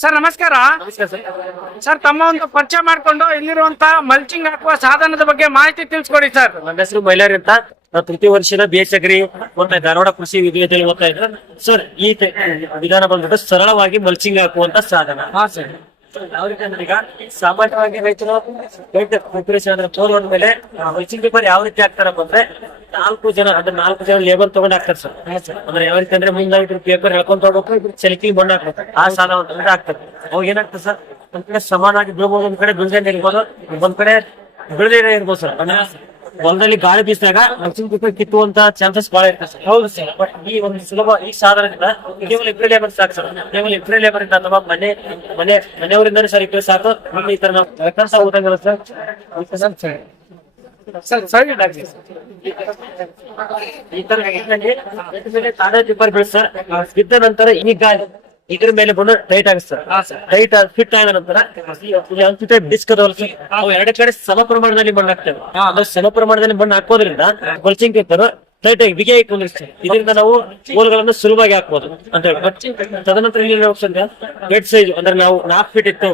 Sir ನಮಸ್ಕಾರ. Sir. ತಮ್ಮ ಒಂದು ಪರಿಚಯ ಮಾಡ್ಕೊಂಡು ಇಲ್ಲಿರುವಂತ ಮಲ್ಚಿಂಗ್ ಹಾಕುವ ಸಾಧನದ ಬಗ್ಗೆ ಮಾಹಿತಿ ತಿಳಿಸ್ಕೊಡಿ ಸರ್. ನನ್ನ ಹೆಸರು ಮೈಲಾರಿ ಅಂತ. ನಾನು ತೃತೀಯ ವರ್ಷದ ಬಿ ಎಚ್ ಅಗ್ರಿ ಓದ್ತಾ ಧಾರವಾಡ ಕೃಷಿ ವಿದ್ಯಾಲಯದಲ್ಲಿ ಓದ್ತಾ ಇದ್ದಾರೆ ಸರ್ ಈ ವಿಧಾನ ಬಂದ್ಬಿಟ್ಟು ಸರಳವಾಗಿ ಮಲ್ಚಿಂಗ್ ಹಾಕುವಂತ ಸಾಧನ. ಹಾ ಸರ್. ಸಾಮಾನ್ಯವಾಗಿ ರೈತರು ದೊಡ್ಡ ಪ್ರಿಪರೇಷನ್ ಅಂದ್ರೆ ಫೋನ್ ಮೇಲೆ ಹೆಚ್ಚಿನ ಪೇಪರ್ ಯಾವ ರೀತಿ ಹಾಕ್ತಾರಪ್ಪ ಅಂದ್ರೆ ನಾಲ್ಕು ಜನ, ಅಂದ್ರೆ ನಾಲ್ಕು ಜನ ಲೇಬರ್ ತಗೊಂಡ್ ಹಾಕ್ತಾರೆ ಸರ್. ಅಂದ್ರೆ ಯಾವ ರೀತಿ ಅಂದ್ರೆ ಮುಂದಾಗಿ ಪೇಪರ್ ಹೇಳ್ಕೊಂಡ್ ತಗೋಬೇಕು, ಇಬ್ರು ಚಲಿಕೆ ಬಣ್ಣ ಹಾಕ್ಬೇಕು. ಆ ಸಾಲ ಅಂತ ಹಾಕ್ತಾರೆ. ಅವಾಗ ಏನಾಗ್ತದೆ ಸರ್? ಒಂದ್ ಕಡೆ ಸಮಾನವಾಗಿ ಬೀಳ್ಬೋದು, ಒಂದ್ ಕಡೆ ಬೀಳ್ದೇನೆ ಇರ್ಬೋದು, ಒಂದ್ ಕಡೆ ಬೀಳದೇನೆ ಇರ್ಬೋದು ಸರ್. ಹೊಲದಲ್ಲಿ ಗಾಳಿ ಬೀಸಿದಾಗ ಮೆಣಸಿನಕಾಯಿ ಕಿತ್ತುವಂತ ಚಾನ್ಸಸ್ ಬಹಳ ಇರ್ತದೆ ಸರ್ ಹೌದು ಸರ್ ಬಟ್ ಈ ಒಂದು ಸುಲಭ ಈ ಸಾಧನದಿಂದ ಕೇವಲ ಇಬ್ಬರೇ ಲೇಬರ್ ಸಾಕು ಸರ್ ಕೇವಲ ಇಬ್ಬರೇ ಲೇಬರ್ ಇಂದ ಅಥವಾ ಮನೆ ಮನೆ ಮನೆಯವರಿಂದನೇ ಸರ್ ಇಬ್ಬರು ಸಾಕು ಈ ತರ ನಾವು ಕೆಲಸ ಹೋದಂಗಲ್ಲ ಸರ್. ಈ ತರ ತಾನೇ ಟಿಪ್ಪರ್ ಸರ್ ಬಿದ್ದ ನಂತರ ಈ ಗಾಳಿ ಇದ್ರ ಮೇಲೆ ಬಂದು ಟೈಟ್ ಆಗುತ್ತೆ. ಸರ್ ಟೈಟ್ ಫಿಟ್ ಆದ ನಂತರ ಡಿಸ್ಕ್ ಅವು ಎರಡು ಕಡೆ ಸಮ ಪ್ರಮಾಣದಲ್ಲಿ ಮಣ್ಣು ಹಾಕ್ತೇವೆ. ಅದು ಸಮ ಪ್ರಮಾಣದಲ್ಲಿ ಮಣ್ಣು ಹಾಕೋದ್ರಿಂದ ಕೊಲ್ಚಿಂಗ್ ಪೇಪರ್ ಟೈಟ್ ಆಗಿ ಬಿಗಿ ಆಗಿ ಇದರಿಂದ ನಾವು ಗೋಲ್ಗಳನ್ನು ಸುಲಭವಾಗಿ ಹಾಕ್ಬೋದು ಅಂತ ಹೇಳಿ. ತದನಂತರ ಇಲ್ಲಿ ಬೆಡ್ ಸೈಜ್ ಅಂದ್ರೆ ನಾವು ನಾಲ್ಕ್ ಫೀಟ್ ಇತ್ತು.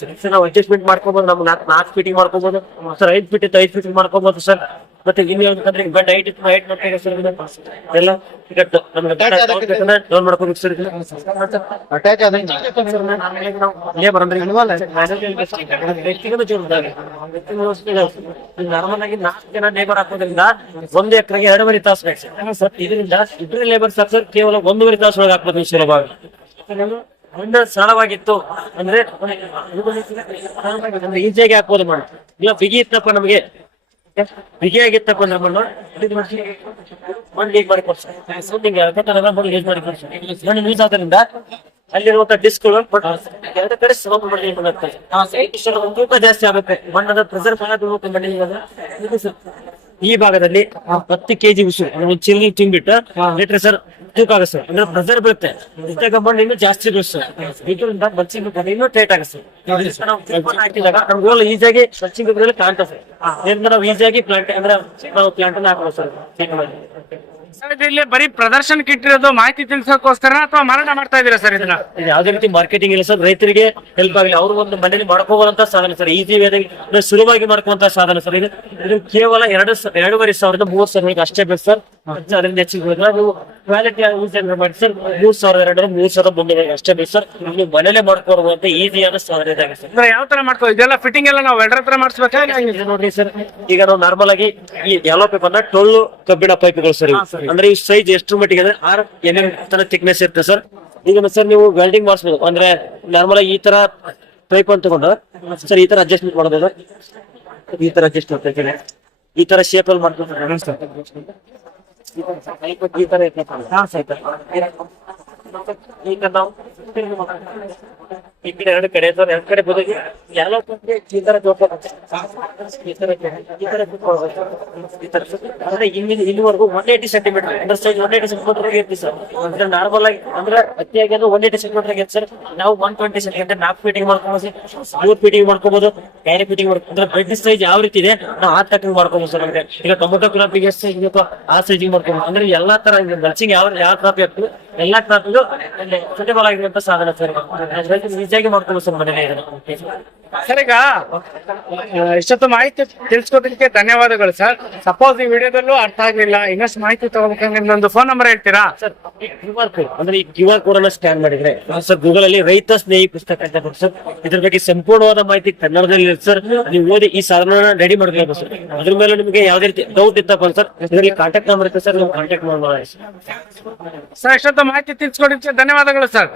ಸರ್ ನಾವು ಅಡ್ಜಸ್ಟ್ಮೆಂಟ್ ಮಾಡ್ಕೋಬಹುದು ನಾವು ನಾಲ್ಕು ನಾಲ್ಕು ಫೀಟಿಂಗ್ ಮಾಡ್ಕೋಬಹುದು ಸರ್ ಐದ್ ಫೀಟ್ ಇತ್ತು ಐದ್ ಫೀಟಿಂಗ್ ಮಾಡ್ಕೋಬಹುದು ಸರ್ ಮತ್ತೆ ಯಾವ್ದಂದ್ರೆ ಬೆಡ್ ಹೈಟ್ ಇತ್ತು ಹೈಟ್ ಮಾಡ್ತಾರೆ ಸರ್ ಇದನ್ನ. ಎಲ್ಲ ಈಗ ಡ- ನಮ್ಗೆ ಡೌನ್ ಮಾಡ್ಕೋಬೇಕು ಸರ್ ಇದನ್ನ. ಅಟ್ಯಾಚ್ ಆದ ಲೇಬರ್ ಅಂದ್ರೆ ವ್ಯಕ್ತಿಗತ ಜವಾಬ್ದಾರಿ ನಾರ್ಮಲ್ ಆಗಿ ನಾಲ್ಕು ಜನ ಲೇಬರ್ ಹಾಕೋದ್ರಿಂದ ಒಂದು ಎಕರೆಗೆ ಎರಡೂವರೆ ತಾಸು ಬೇಕು ಸರ್ ಇದರಿಂದ ಇಬ್ಬರು ಲೇಬರ್ ಸರ್ ಕೇವಲ ಒಂದೂವರೆ ತಾಸು ಒಳಗೆ ಹಾಕ್ಬೋದು ಸುಲಭವಾಗಿ. ಮಣ್ಣು ಸರಳವಾಗಿತ್ತು. ಅಂದ್ರೆ ಅಂದ್ರೆ ಈಸಿಯಾಗಿ ಹಾಕ್ಬೋದು ಮಾಡಿ. ಇಲ್ಲ ಬಿಗಿ ಇತ್ತಪ್ಪ ನಮಗೆ. ಅಂದ್ರೆ ಮಣ್ಣು ಮಣ್ಣು ಲೀಕ್ ಮಾಡಿ ಕೊಡ್ತಾರೆ ಮಣ್ಣು ಲೀಕ್ ಮಾಡಿ ಕೊಡ್ತಾರೆ ಮಣ್ಣು ಲೂಸ್ ಆದ್ರಿಂದ ಅಲ್ಲಿರುವಂತ ಡಿಸ್ಕ್ಗಳು ಎರಡು ಕಡೆ ಮಣ್ಣು ತೂಕ ಜಾಸ್ತಿ ಆಗುತ್ತೆ. ಮಣ್ಣದ ಪ್ರೆಸರ್ ಮಣ್ಣಿನ. ಈ ಭಾಗದಲ್ಲಿ ಹತ್ತು ಕೆಜಿ ಉಸು ಒಂದು ಚಿಲ್ಲಿ ತುಂಬಿಟ್ಟು ಲೀಟರ್ ಸರ್ ತೂಕ ಆಗುತ್ತೆ ಸರ್ ಅಂದ್ರೆ ಪ್ರೆಸರ್ ಬೀಳುತ್ತೆ. ಜೊತೆ ಕಂಪೌಂಡ್ ಇನ್ನೂ ಜಾಸ್ತಿ ಬೀಳುತ್ತೆ. ಸರ್ ಇದರಿಂದ ಬಚ್ಚಿಂಗ್ ಪೇಪರ್ ಇನ್ನೂ ಟೈಟ್ ಆಗುತ್ತೆ. ಸರ್ ನಾವು ಮಣ್ಣು ಹಾಕಿದಾಗ ನಮ್ಗೆ ಈಸಿಯಾಗಿ ಬಚ್ಚಿಂಗ್ ಪೇಪರ್ ಕಾಣ್ತದೆ. ಸರ್ ಇದರಿಂದ ನಾವು ಈಸಿಯಾಗಿ ಪ್ಲಾಂಟ್ ಅಂದ್ರೆ ನಾವು ಪ್ಲಾಂಟ್ ಅನ್ನ ಹಾಕ್ಬೋದು. ಸರ್ ಸರ್ ಇಲ್ಲಿ ಬರೀ ಪ್ರದರ್ಶನಕ್ಕೆ ಇಟ್ಟಿರೋದು ಮಾಹಿತಿ ತಿಳಿಸೋಕೋಸ್ಕರ ಅಥವಾ ಮಾರಾಟ ಮಾಡ್ತಾ ಇದೀರಾ ಸರ್ ಇದನ್ನ? ಇದು ಯಾವುದೇ ರೀತಿ ಮಾರ್ಕೆಟಿಂಗ್ ಇಲ್ಲ ಸರ್ ರೈತರಿಗೆ ಹೆಲ್ಪ್ ಆಗಲಿ ಅವರು ಒಂದು ಮನೇಲಿ ಮಾಡ್ಕೋಬಹುದಂತ ಸಾಧನ ಸರ್ ಈಸಿ ವೇದಾಗಿ ಸುಲಭವಾಗಿ ಮಾಡ್ಕೊಂತ ಸಾಧನ ಸರ್ ಇದು ಇದು ಕೇವಲ ಎರಡು ಎರಡೂವರೆ ಸಾವಿರದ ಮೂವತ್ತು ಸಾವಿರ ಅಷ್ಟೇ ಬೇಕು ಸರ್ ಅದರಿಂದ ಹೆಚ್ಚಿಗೆ ನೀವು ಕ್ವಾಲಿಟಿ ಯೂಸ್ ಮಾಡಿ ಸರ್ ಮೂರ್ ಸಾವಿರ ಎರಡು ಮೂರ್ ಸಾವಿರ ಬಂದಿದೆ ಅಷ್ಟೇ ಬೇಕು ಸರ್. ನೀವು ಮನೇಲೆ ಮಾಡ್ಕೊಡುವಂತ ಈಸಿಯಾದ ಸಾವಿರ ಇದಾಗ ಸರ್. ಅಂದ್ರೆ ಯಾವ ತರ ಮಾಡ್ಕೋ ಇದೆಲ್ಲ ಫಿಟ್ಟಿಂಗ್ ಎಲ್ಲ ನಾವು ವೆಲ್ಡರ್ ಹತ್ರ ಮಾಡಿಸ್ಬೇಕಾ ಇದು ನೋಡ್ರಿ ಸರ್ ಈಗ ನಾವು ನಾರ್ಮಲ್ ಆಗಿ ಈ ಎಲ್ಲೋ ಪೇಪರ್ನ ಟೊಳ್ಳು ಕಬ್ಬಿಣ ಪೈಪ್ಗಳು ಸರ್ ಇವು. ಅಂದ್ರೆ ಈ ಸೈಜ್ ಎಷ್ಟು ಮಟ್ಟಿಗೆ ಅಂದ್ರೆ ಆರ್ ಎಂ ತರ ಥಿಕ್ನೆಸ್ ಇರುತ್ತೆ ಸರ್. ಈಗ ಸರ್ ನೀವು ವೆಲ್ಡಿಂಗ್ ಮಾಡಿಸ್ಬೋದು. ಅಂದ್ರೆ ನಾರ್ಮಲ್ ಆಗಿ ಈ ತರ ಪೈಪ್ ಅಂತ ತಗೊಂಡು ಸರ್ ಈ ತರ ಅಡ್ಜಸ್ಟ್ಮೆಂಟ್ ಮಾಡೋದು ಈ ತರ ಅಡ್ಜಸ್ಟ್ ಮಾಡ್ತಾ ಈ ತರ ಶೇಪ್ ಅಲ್ಲಿ ಮಾಡ್ಕೊಂಡು ಸರ್ ಈ ತರ ಇರ್ತದೆ. ಹಾ, ಸರ್. ಈಗ ನಾವು ಈ ಕಡೆ ಎರಡು ಕಡೆ ಸರ್ ಎರಡು ಕಡೆ ಬದುಕಿ ಎಲ್ಲ ಈ ಅಂದ್ರೆ ಇಲ್ಲಿ, ಇಲ್ಲಿವರೆಗೂ ಒನ್ ಏಯ್ಟಿ ಸೆಂಟಿಮೀಟರ್ ಅಂದ್ರೆ ಸೈಜ್ ಒನ್ ಏಯ್ಟಿ ಸೆಂಟಿಮೀಟರ್ ಇರ್ತಿ ಸರ್ ಅಂದ್ರೆ ನಾರ್ಮಲ್ ಆಗಿ, ಅಂದ್ರೆ ಅತಿಯಾಗಿ ಅಂದ್ರೆ ಒನ್ ಏಯ್ಟಿ ಸೆಂಟಿಮೀಟರ್ ಆಗಿತ್ತು ಸರ್ ನಾವು ಒನ್ ಟ್ವೆಂಟಿ ಸೆಂಟಿಮೀಟರ್ ನಾಲ್ಕು ಫೀಟಿಂಗ್ ಮಾಡ್ಕೊಬೋದು ಮೂರು ಫೀಟಿಂಗ್ ಮಾಡ್ಕೋಬಹುದು ಕ್ಯಾರಿ ಫೀಟಿಂಗ್ ಮಾಡ್ಕೊ ಅಂದ್ರೆ ಬೆಡ್ ಸೈಜ್ ಯಾವ ರೀತಿ ಇದೆ, ನಾವು ಆ ತಕ್ಕ ಮಾಡ್ಕೋಬಹುದು ಸರ್ ಅಂದ್ರೆ ಈಗ ಟೊಮೊಟೊ ಕ್ರಾಪಿಗೆ ಎಷ್ಟು ಸೈಜ್ ಬೇಕೋ ಆ ಸೈಜಿಗೆ ಮಾಡ್ಕೋಬಹುದು ಅಂದ್ರೆ ಎಲ್ಲಾ ತರ ನರ್ಸಿಂಗ್ ಯಾವ ಯಾವ ಕ್ರಾಪ್ ಇರ್ತದೆ ಎಲ್ಲಾ ಕ್ರಾಪಿಗೂ ಸುಟೇಬಲ್ ಆಗಿರುವಂತ ಸಾಧನ ಸರ್ ಈಸಿಯಾಗಿ ಮಾಡ್ಕೋಬಹುದು ಸರ್ ಮನೇಲಿ ಸರ್ ಈಗ ಇಷ್ಟೊತ್ತು ಮಾಹಿತಿ ತಿಳಿಸ್ಕೊಟ್ಟಿದ್ದಕ್ಕೆ ಧನ್ಯವಾದಗಳು ಸರ್. ಸಪೋಸ್ ಈ ವಿಡಿಯೋದಲ್ಲೂ ಅರ್ಥ ಆಗ್ಲಿಲ್ಲ ಇನ್ನಷ್ಟು ಮಾಹಿತಿ ತಗೋಬೇಕಂದ್ರೆ ನಿಮ್ದೊಂದು ಫೋನ್ ನಂಬರ್ ಹೇಳ್ತೀರಾ? ಸರ್ ಕ್ಯೂ ಆರ್ ಕೋಡ್ ಅಂದ್ರೆ ಈ ಕ್ಯೂ ಆರ್ ಕೋಡ್ ಅನ್ನ ಸ್ಕ್ಯಾನ್ ಮಾಡಿದ್ರೆ ಸರ್ ಗೂಗಲ್ ಅಲ್ಲಿ ರೈತ ಸ್ನೇಹಿ ಪುಸ್ತಕ ಅಂತ ಬರ್ತದೆ ಸರ್ ಇದ್ರ ಬಗ್ಗೆ ಸಂಪೂರ್ಣವಾದ ಮಾಹಿತಿ ಕನ್ನಡದಲ್ಲಿ ಇರುತ್ತೆ ಸರ್ ನೀವು ಓದಿ ಈ ಸಾಧನ ರೆಡಿ ಮಾಡ್ಬೇಕು ಸರ್ ಅದ್ರ ಮೇಲೆ ನಿಮಗೆ ಯಾವ್ದೇ ರೀತಿ ಡೌಟ್ ಇತ್ತಪ್ಪ ಸರ್ ಇದರಲ್ಲಿ ಕಾಂಟ್ಯಾಕ್ಟ್ ನಂಬರ್ ಇರುತ್ತೆ ಸರ್ ನೀವು ಕಾಂಟ್ಯಾಕ್ಟ್ ಮಾಡ್ಬೋದು ಸರ್ ಇಷ್ಟೊತ್ತು ಮಾಹಿತಿ ತಿಳಿಸ್ಕೊಡಲಿಕ್ಕೆ ಧನ್ಯವಾದಗಳು ಸರ್.